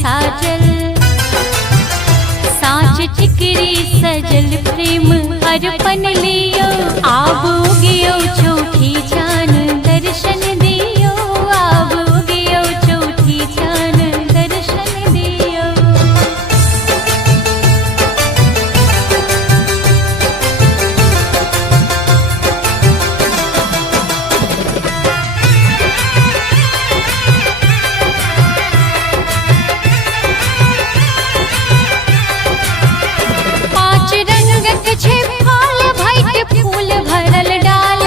साजल, साँच टिकरी सजल प्रेम अर्पण लियो। आबो गियो चौठी चान दर्शन दियो, आबो गियो चौठी चान दर्शन दियो। पाँच रंगक छे फाल भैट फूल भरल डाल,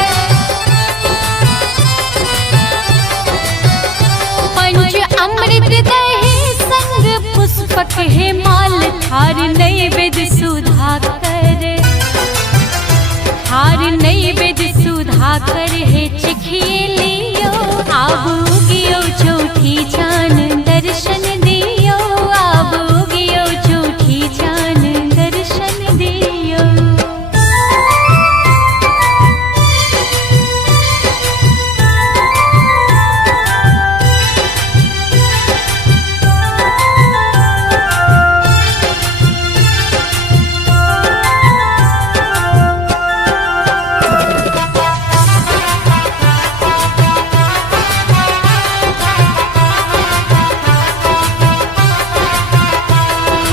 पंच अमृत दही संग पुष्पक हे माल। थार नैवेद्य सुधाकर, थार नैवेद्य सुधाकर हे चखिए लियो। आबो गियो चौठी चान दर्शन दियो, आबो गियो चौठी चान दर्शन दियो।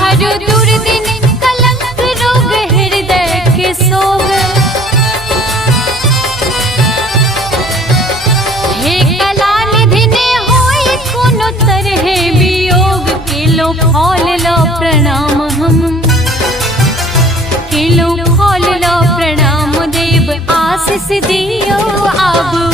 हर दुर्दिन कलंक रोग हृदय के सोग, हे कलानिधि ने होय कोनो तरहे वियोग। केलो फल लो प्रणाम हम, केलो फल लो प्रणाम देव आशीष दियो। आबो